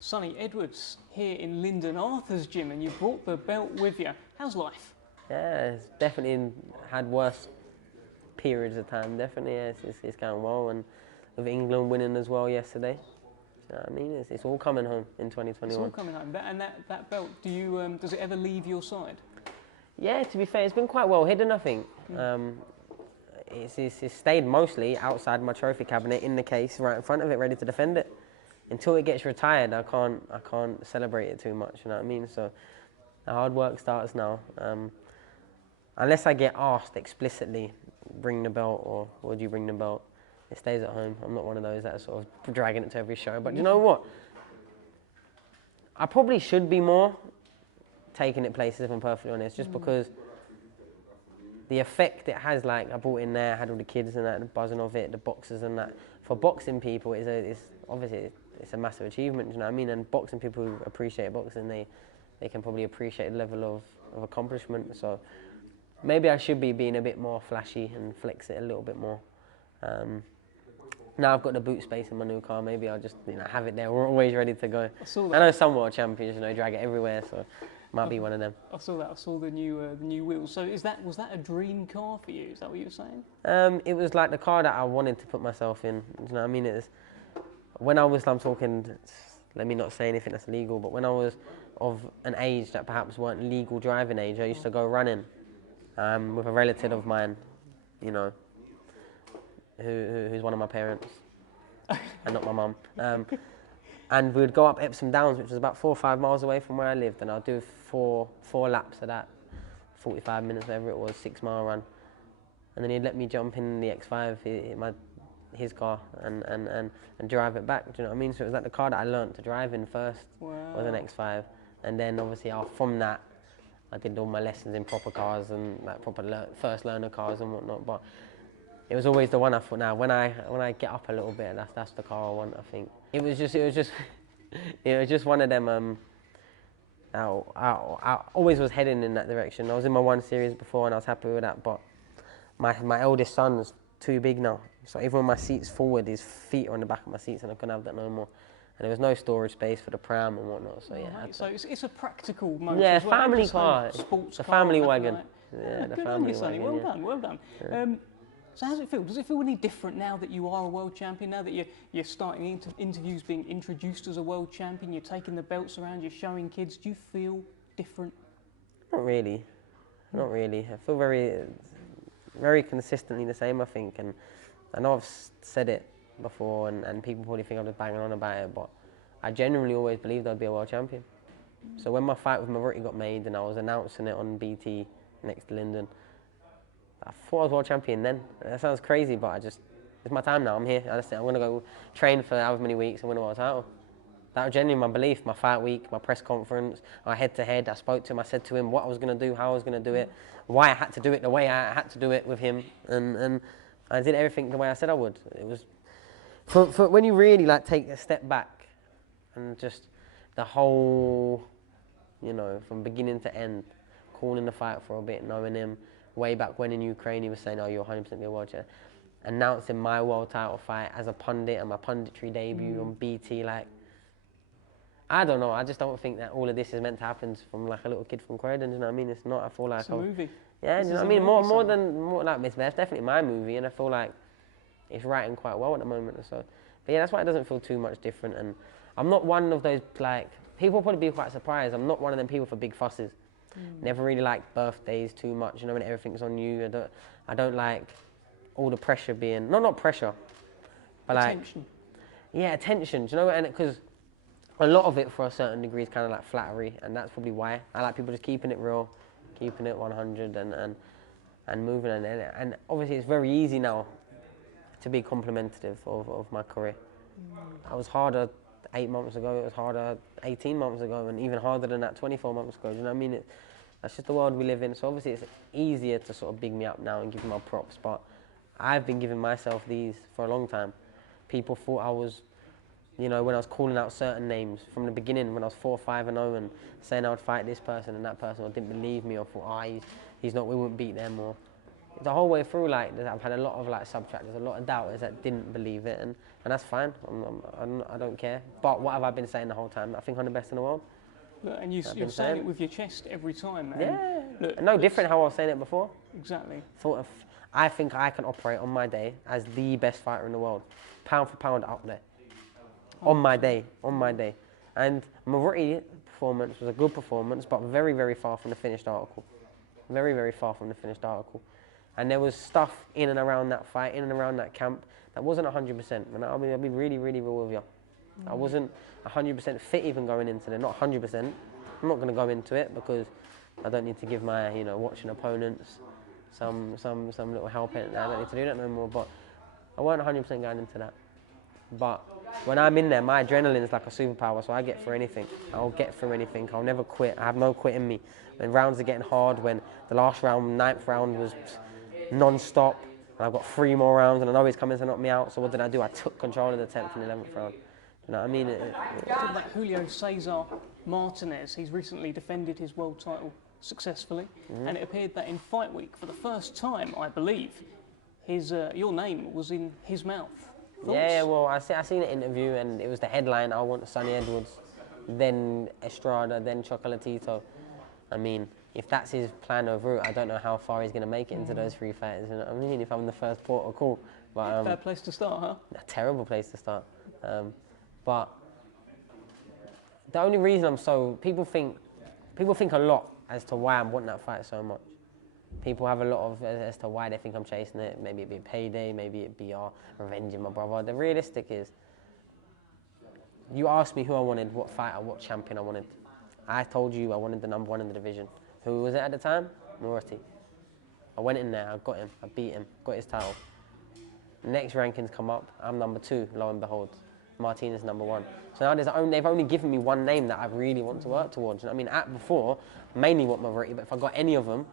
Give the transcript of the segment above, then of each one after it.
Sonny Edwards here in Lyndon Arthur's gym, and you brought the belt with you. How's life? Yeah, it's definitely had worse periods of time. Definitely, yeah, it's going well, and with England winning as well yesterday. You know what I mean? It's all coming home in 2021. It's all coming home. That belt, does it ever leave your side? Yeah, to be fair, it's been quite well hidden, I think. It's stayed mostly outside my trophy cabinet in the case, right in front of it, ready to defend it. Until it gets retired, I can't celebrate it too much. You know what I mean? So the hard work starts now. Unless I get asked explicitly, bring the belt or would you bring the belt, it stays at home. I'm not one of those that are sort of dragging it to every show. But you know what? I probably should be more taking it places, if I'm perfectly honest, just because the effect it has. Like, I brought in there, had all the kids and that, the buzzing of it, the boxers and that. For boxing people, it's obviously it's a massive achievement, you know what I mean? And boxing people who appreciate boxing, they can probably appreciate the level of accomplishment. So maybe I should be being a bit more flashy and flex it a little bit more. Now I've got the boot space in my new car, maybe I'll just have it there. We're always ready to go. I know some world champions, drag it everywhere, so might be one of them. I saw that. I saw the new wheels. So was that a dream car for you? Is that what you were saying? It was like the car that I wanted to put myself in. You know what I mean? When I'm talking, let me not say anything that's illegal, but when I was of an age that perhaps weren't legal driving age, I used to go running with a relative of mine, who's one of my parents, and not my mum. And we would go up Epsom Downs, which was about 4 or 5 miles away from where I lived, and I'd do four laps of that, 45 minutes, whatever it was, 6-mile run. And then he'd let me jump in the X5, his car, and drive it back. Do you know what I mean? So it was like the car that I learnt to drive in first. Wow. Was an X5, and then obviously from that, I did all my lessons in proper cars and like proper first learner cars and whatnot. But it was always the one I thought, now when I get up a little bit, that's the car I want. I think it was just one of them. I always was heading in that direction. I was in my 1 Series before, and I was happy with that. But my eldest son's too big now, so even when my seat's forward, his feet are on the back of my seats, and I couldn't have that no more. And there was no storage space for the pram and whatnot. So yeah. Right. So it's a practical motor. Yeah, as well. family car. Sports the car. family wagon. Like Yeah, the good family on you, Sonny. wagon. Well done. Well done. Yeah. So how does it feel? Does it feel any different now that you are a world champion? Now that you're starting interviews, being introduced as a world champion, you're taking the belts around, you're showing kids. Do you feel different? Not really. Not really. I feel very consistently the same, I think. And I know I've said it before, and people probably think I'm just banging on about it, but I genuinely always believed I'd be a world champion. So when my fight with Maruti got made and I was announcing it on BT next to Lyndon, I thought I was world champion then. That sounds crazy, but it's my time now. I'm here. I'm going to go train for however many weeks and win a world title. That was genuinely my belief. My fight week, my press conference, our head-to-head. I spoke to him. I said to him what I was going to do, how I was going to do it, why I had to do it the way I had to do it with him, and I did everything the way I said I would. It was for when you really take a step back and just the whole, from beginning to end, calling the fight for a bit, knowing him. Way back when in Ukraine, he was saying, "Oh, you're 100% the world champion." Announcing my world title fight as a pundit and my punditry debut on BT, I don't know. I just don't think that all of this is meant to happen from a little kid from Croydon. You know what I mean? It's not. I feel like it's a movie. Yeah, you know what I mean? More like it's definitely my movie, and I feel like it's writing quite well at the moment. So, but yeah, that's why it doesn't feel too much different. And I'm not one of those people probably be quite surprised. I'm not one of them people for big fusses. Never really like birthdays too much, when everything's on you. I don't like all the pressure being, not pressure, but attention. Attention, and because a lot of it for a certain degree is kind of flattery, and that's probably why. I like people just keeping it real, keeping it 100 and moving, and obviously it's very easy now to be complimentary of my career. I was harder 8 months ago, it was harder 18 months ago, and even harder than that 24 months ago. Do you know what I mean? That's just the world we live in. So obviously it's easier to sort of big me up now and give me my props, but I've been giving myself these for a long time. People thought I was, when I was calling out certain names from the beginning, when I was 4-5-0 and saying I would fight this person and that person, or didn't believe me, or thought, we wouldn't beat them, or the whole way through, like, I've had a lot of like subtractors, a lot of doubters that didn't believe it, and that's fine. I don't care. But what have I been saying the whole time? I think I'm the best in the world. Look, and you're saying it with your chest every time. And Yeah. look, No different how I was saying it before. Exactly. I think I can operate on my day as the best fighter in the world, pound for pound up there. On my day. And majority performance was a good performance, but very, very far from the finished article. Very, very far from the finished article. And there was stuff in and around that fight, in and around that camp, that wasn't 100%. And I'll be really, really real with you. I wasn't 100% fit even going into it, not 100%. I'm not going to go into it because I don't need to give my, watching opponents some little help in it. I don't need to do that no more, but I weren't 100% going into that. But when I'm in there, my adrenaline is like a superpower, so I get through anything. I'll get through anything. I'll never quit. I have no quit in me. When rounds are getting hard, when the last round, 9th round was non-stop, and I've got 3 more rounds, and I know he's coming to knock me out, so what did I do? I took control of the 10th and 11th round. You know what I mean? Talking about Julio Cesar MARTINEZ, he's recently defended his world title successfully, and it appeared that in Fight Week, for the first time, I believe, your name was in his mouth. Thoughts? Yeah, well, I seen an interview, and it was the headline, I want Sonny Edwards, then Estrada, then Chocolatito. I mean, if that's his plan of route, I don't know how far he's going to make it into those 3 fights, you know what I mean? If I'm the first port of call. But, bad place to start, huh? A terrible place to start. But the only reason people think a lot as to why I'm wanting that fight so much. People have a lot of as to why they think I'm chasing it. Maybe it be a payday, maybe it be revenging my brother. The realistic is, you asked me who I wanted, what fighter, what champion I wanted. I told you I wanted the number 1 in the division. Who was it at the time? Moretti. I went in there, I got him, I beat him, got his title. Next rankings come up, I'm number 2, lo and behold. Martinez number 1. So now they've only given me one name that I really want to work towards. You know what I mean? At before, mainly what Moretti, but if I got any of them,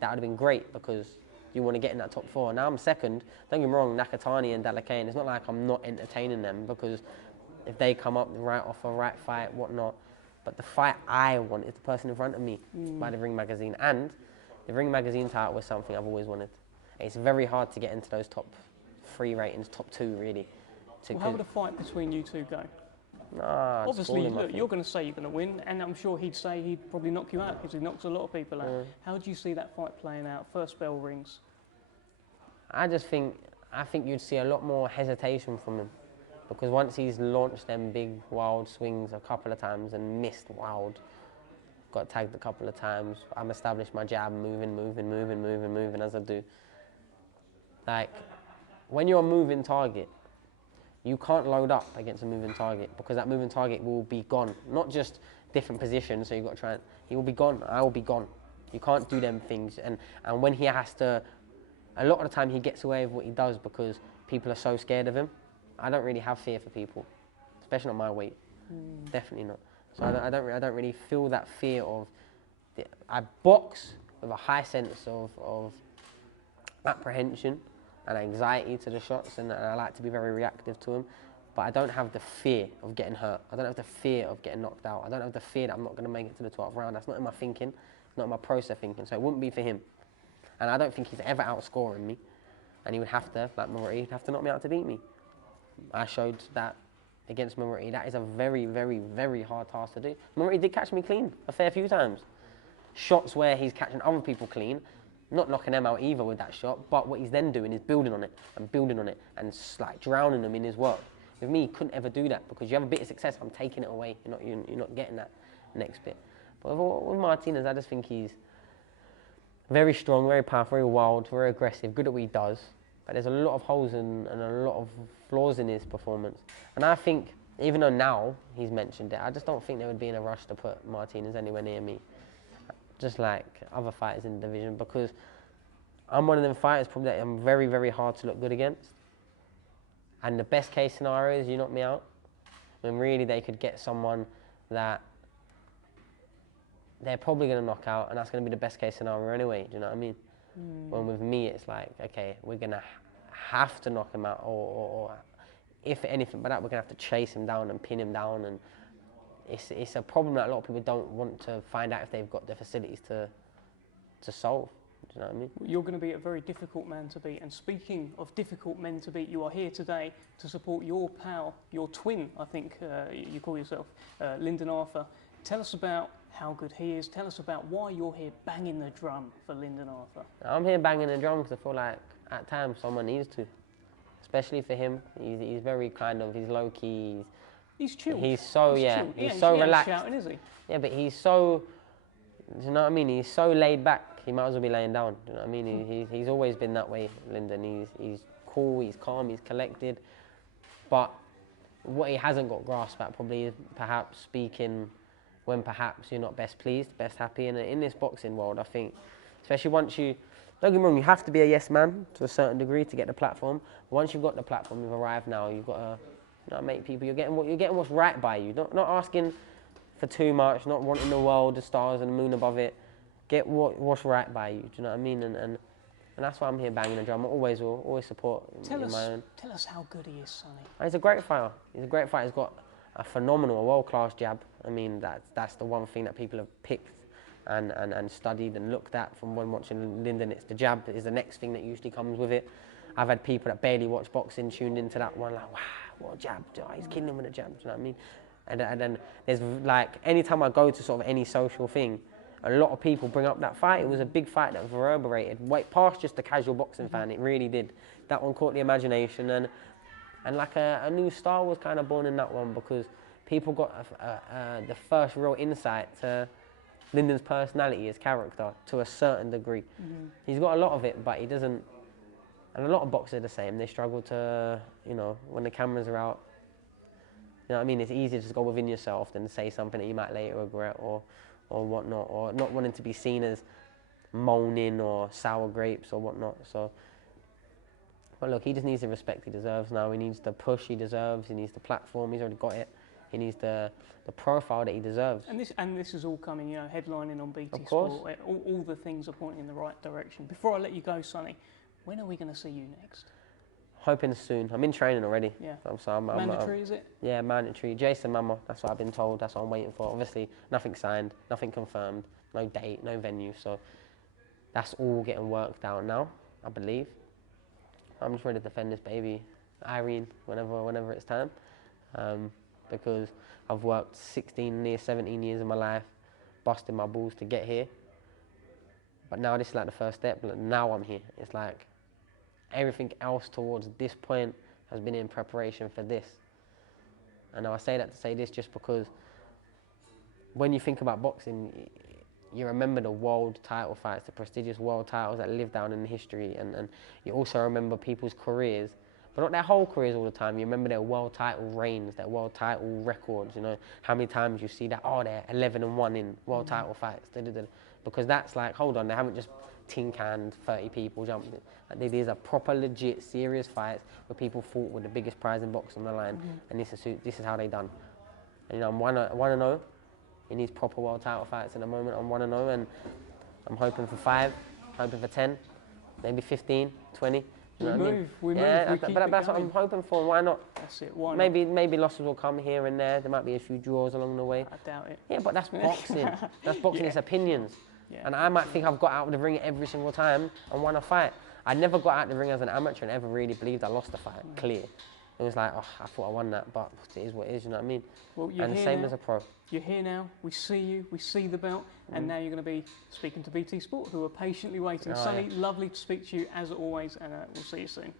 that would have been great because you want to get in that top 4. Now I'm second. Don't get me wrong, Nakatani and Dalakain. It's not like I'm not entertaining them because if they come up right off a right fight, whatnot. But the fight I want is the person in front of me by the Ring Magazine. And the Ring Magazine title was something I've always wanted. It's very hard to get into those top 3 ratings, top 2 really. Well, how would a fight between you two go? Nah, obviously, look, you're going to say you're going to win, and I'm sure he'd say he'd probably knock you out because he knocks a lot of people out. How do you see that fight playing out? First bell rings. I think you'd see a lot more hesitation from him because once he's launched them big wild swings a couple of times and missed wild, got tagged a couple of times, I'm established my jab, moving as I do. Like, when you're a moving target, you can't load up against a moving target because that moving target will be gone. Not just different positions, so you've got to try and, he will be gone, I will be gone. You can't do them things. And when he has to, a lot of the time he gets away with what he does because people are so scared of him. I don't really have fear for people, especially not my weight. Definitely not. So I don't really feel that fear of, I box with a high sense of apprehension and anxiety to the shots, and I like to be very reactive to them, but I don't have the fear of getting hurt. I don't have the fear of getting knocked out. I don't have the fear that I'm not going to make it to the 12th round. That's not in my thinking, not in my process thinking, so it wouldn't be for him. And I don't think he's ever outscoring me, and he would have to, like Moretti, he'd have to knock me out to beat me. I showed that against Moretti. That is a very, very, very hard task to do. Moretti did catch me clean a fair few times. Shots where he's catching other people clean, not knocking them out either with that shot, but what he's then doing is building on it and like drowning them in his work. With me, he couldn't ever do that because you have a bit of success, I'm taking it away. You're not getting that next bit. But with Martinez, I just think he's very strong, very powerful, very wild, very aggressive, good at what he does. But there's a lot of holes and a lot of flaws in his performance. And I think, even though now he's mentioned it, I just don't think they would be in a rush to put Martinez anywhere near me. Just like other fighters in the division, because I'm one of them fighters probably that I'm very, very hard to look good against. And the best case scenario is you knock me out, when really they could get someone that they're probably going to knock out, and that's going to be the best case scenario anyway, do you know what I mean? When with me it's like, okay, we're going to have to knock him out, or if anything but that, we're going to have to chase him down and pin him down, and it's a problem that a lot of people don't want to find out if they've got the facilities to solve. Do you know what I mean? You're going to be a very difficult man to beat. And speaking of difficult men to beat, you are here today to support your pal, your twin, I think you call yourself, Lyndon Arthur. Tell us about how good he is. Tell us about why you're here banging the drum for Lyndon Arthur. I'm here banging the drum because I feel like at times someone needs to, especially for him. He's very kind of, he's low key. He's chilled. He's so, chilled. he's so relaxed. Shouting, is he? Yeah, but he's so, do you know what I mean? He's so laid back. He might as well be laying down. Do you know what I mean? He's always been that way, Lyndon. He's cool, he's calm, he's collected. But what he hasn't got grasp at probably is perhaps speaking when perhaps you're not best pleased, best happy. And in this boxing world, I think, especially once you, don't get me wrong, you have to be a yes man to a certain degree to get the platform. But once you've got the platform, you've arrived now, you've got to, you know, make people, you're getting what's right by you. Not asking for too much, not wanting the world, the stars and the moon above it. Get what's right by you, do you know what I mean? And that's why I'm here banging the drum. I always will, always support my own. Tell us how good he is, Sonny. He's a great fighter. He's a great fighter. He's got a phenomenal, world-class jab. I mean, that's the one thing that people have picked and studied and looked at from when watching Lyndon. It's the jab is the next thing that usually comes with it. I've had people that barely watch boxing tuned into that one, like, wow, what a jab. Oh, he's killing him with a jab, do you know what I mean? And then there's like, anytime I go to sort of any social thing, a lot of people bring up that fight. It was a big fight that reverberated way past just the casual boxing fan. It really did. That one caught the imagination, and like a new star was kind of born in that one because people got the first real insight to Lyndon's personality, his character, to a certain degree. He's got a lot of it, but he doesn't. And a lot of boxers are the same. They struggle to, you know, when the cameras are out. You know what I mean? It's easier to just go within yourself than to say something that you might later regret or whatnot, or not wanting to be seen as moaning or sour grapes or whatnot. So, but look, he just needs the respect he deserves now. He needs the push he deserves. He needs the platform. He's already got it. He needs the profile that he deserves. And this is all coming, you know, headlining on BT Of course. Sport. All the things are pointing in the right direction. Before I let you go, Sonny, when are we going to see you next? Hoping soon. I'm in training already. Yeah. I'm Mandatory, is it? Yeah, mandatory. Jason Mama, that's what I've been told. That's what I'm waiting for. Obviously, nothing signed, nothing confirmed, no date, no venue. So that's all getting worked out now, I believe. I'm just ready to defend this baby, Irene, whenever it's time. Because I've worked 17 years of my life, busting my balls to get here. But now this is like the first step. Now I'm here. It's like everything else towards this point has been in preparation for this. And now I say that to say this just because when you think about boxing, you remember the world title fights, the prestigious world titles that live down in history, and you also remember people's careers, but not their whole careers all the time. You remember their world title reigns, their world title records, you know, how many times you see that, oh, they're 11-1 in world title fights, because that's like, hold on, they haven't just tin canned 30 people jumping. Like, these are proper, legit, serious fights where people fought with the biggest prize in boxing on the line, and this is how they done. And you know, I'm 1-0 in these proper world title fights at the moment. I'm 1-0, and I'm hoping for 5, hoping for 10, maybe 15, 20. You know what I mean? We yeah, move. But that's what I'm hoping for. Why not? That's it. Why not? Maybe losses will come here and there. There might be a few draws along the way. I doubt it. Yeah, but that's boxing. That's boxing. Yeah. It's opinions. Yeah. And I might think I've got out of the ring every single time and won a fight. I never got out of the ring as an amateur and ever really believed I lost the fight. Clear. It was like, oh, I thought I won that, but it is what it is. You know what I mean? Well, you're and the here same now. as a pro. You're here now. We see you. We see the belt, and now you're going to be speaking to BT Sport, who are patiently waiting. Oh, Sonny, yeah. lovely to speak to you as always, and we'll see you soon.